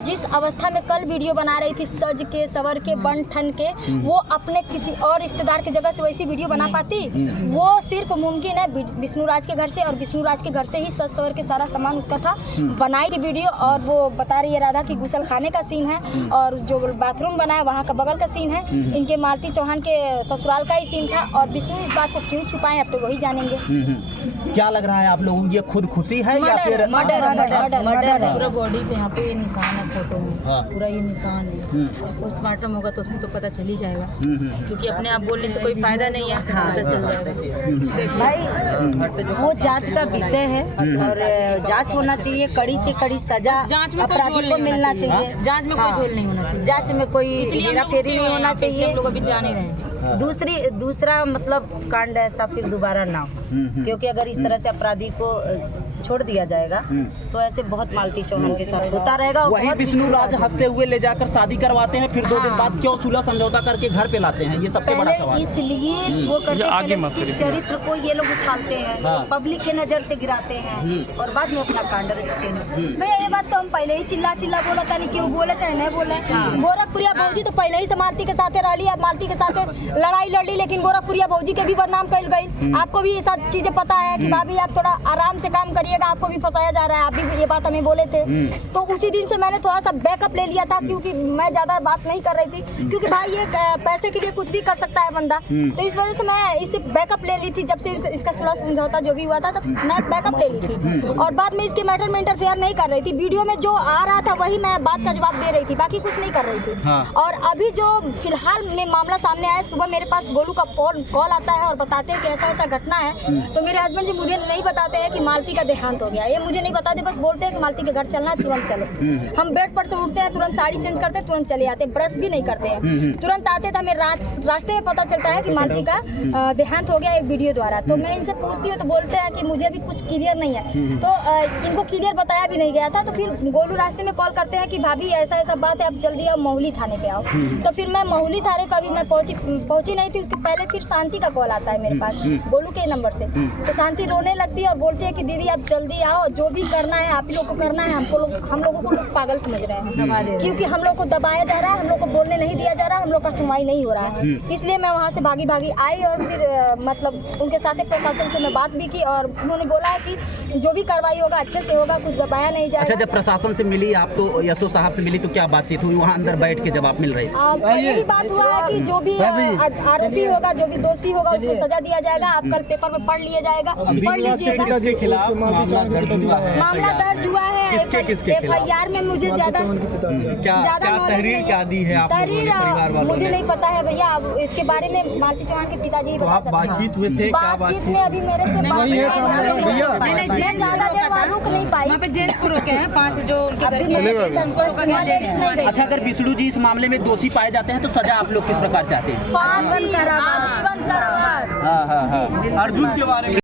जिस अवस्था में कल वीडियो बना रही थी सज के सवर के बन ठन के, वो अपने किसी और रिश्तेदार की जगह से वैसी वीडियो बना पाती? वो सिर्फ मुमकिन है विष्णुराज के घर से, और विष्णुराज के घर से ही सज सवर के सारा सामान उसका था। बनाई थी वीडियो और वो बता रही है राधा की गुसल खाने का सीन है और जो बाथरूम बना है वहाँ का बगल का सीन है। इनके मालती चौहान के ससुराल का ही सीन था और विष्णु इस बात को क्यों छुपाएं अब तो वही जानेंगे। क्या लग रहा है आप लोगों को, ये खुद खुशी है या फिर मर्डर? पूरा बॉडी पे यहाँ पे ये निशान है, फोटो में हाँ। पूरा ये निशान है। पोस्टमार्टम होगा तो उसमें तो पता चल ही जाएगा, क्योंकि अपने आप बोलने से कोई फायदा नहीं है। पता चल जाएगा भाई वो जांच का विषय है और जांच होना चाहिए, कड़ी से कड़ी सजा जांच में अपराधी को मिलना चाहिए। जांच में कोई झोल नहीं होना चाहिए, जांच में कोई हेरा फेरी नहीं होना चाहिए। हम लोग अभी जान ही रहे हैं। दूसरा मतलब कांड ऐसा फिर दोबारा ना हो, क्योंकि अगर इस तरह से अपराधी को छोड़ दिया जाएगा तो ऐसे बहुत मालती चौहान के साथ होता रहेगा। वही विष्णुराज हंसते हुए ले जाकर शादी करवाते हैं, फिर 2 दिन बाद क्यों सुलह समझौता करके घर पे लाते हैं, ये सबसे बड़ा सवाल है। इसलिए वो करते हैं चरित्र को ये लोग उछालते हैं, पब्लिक के नजर से गिराते हैं और बाद में अपना कांड रचते हैं। भैया ये बात तो हम पहले ही चिल्ला बोला था, नहीं क्यों बोले चाहे नहीं बोले। गोरखपुरिया भौजी तो पहले ही से मालती के साथ रही, अब मालती के साथ लड़ाई लड़ी, लेकिन गोरखपुरिया भौजी के भी बदनाम कर गई। आपको भी ये सब चीजें पता है कि भाभी आप थोड़ा आराम से काम करिएगा, आपको भी फंसाया जा रहा है। आप भी ये बात हमें बोले थे, तो उसी दिन से मैंने थोड़ा सा बैकअप ले लिया था, क्योंकि मैं ज्यादा बात नहीं कर रही थी, क्योंकि भाई ये पैसे के लिए कुछ भी कर सकता है बंदा। तो इस वजह से मैं इससे बैकअप ले ली थी। जब से इसका सुलह समझौता जो भी हुआ था तब मैं बैकअप ले ली थी और बाद में इसके मैटर में इंटरफेयर नहीं कर रही थी। वीडियो में जो आ रहा था वही मैं बात का जवाब दे रही थी, बाकी कुछ नहीं कर रही थी। और अभी जो फिलहाल में मामला सामने आया, सुबह मेरे पास गोलू का कॉल आता है और बताते हैं कि ऐसा ऐसा घटना है। तो मेरे हस्बैंड जी मुझे नहीं बताते हैं कि मालती का देहांत हो गया, ये मुझे नहीं बताते, बस बोलते हैं कि मालती के घर चलना है, तुरंत चलो। हम बेड पर से उठते हैं, तुरंत साड़ी चेंज करते हैं, तुरंत चले आते हैं, ब्रश भी नहीं करते हैं, तुरंत आते थे। हमें रास्ते में पता चलता है कि मालती का देहांत हो गया एक वीडियो द्वारा। तो मैं इनसे पूछती हूँ तो बोलते हैं कि मुझे भी कुछ क्लियर नहीं है, तो इनको क्लियर बताया भी नहीं गया था। तो फिर गोलू रास्ते में कॉल करते हैं कि भाभी ऐसा ऐसा बात है, अब जल्दी आप मोहली थाने पे आओ। तो फिर मैं मोहली थाने पर भी मैं पहुंची नहीं थी, उसके पहले फिर शांति का कॉल आता है मेरे पास गोलू के नंबर से। तो शांति रोने लगती है और बोलती है कि दीदी आप जल्दी आओ, जो भी करना है आप ही लोग को करना है, हम लोगों को लोग पागल समझ रहे हैं, क्योंकि हम लोग को दबाया जा रहा है, हम लोग को बोलने नहीं दिया जा रहा है, हम लोग का सुनवाई नहीं हो रहा है। इसलिए मैं वहाँ से भागी आई और फिर मतलब उनके साथ प्रशासन से मैं बात भी की और उन्होंने बोला है कि जो भी कार्रवाई होगा अच्छे से होगा, कुछ दबाया नहीं जाएगा। अच्छा, जब प्रशासन से मिली आप तो यशो साहब से मिली तो क्या बातचीत हुई वहाँ अंदर बैठ के जब आप मिल रही? यही बात हुआ है कि जो भी आरोपी होगा, जो भी दोषी होगा उसको सजा दिया जाएगा। आप कल पेपर में पढ़ लिया जाएगा, पढ़ लीजिएगा। मामला दर्ज हुआ है FIR में। मुझे ज्यादा तहरीर क्या दी है तहरीर मुझे नहीं पता है भैया, अब इसके बारे में मालती चौहान के पिताजी बता सकते हैं। बातचीत में थे? बातचीत में अभी मेरे से ज्यादा देर रुक नहीं पाई, वहाँ पे जेंट्स को रोके हैं 5 जो। अच्छा, अगर विष्णु जी इस मामले में दोषी पाए जाते हैं तो सजा आप लोग किस प्रकार चाहते हैं? अर्जुन के बारे में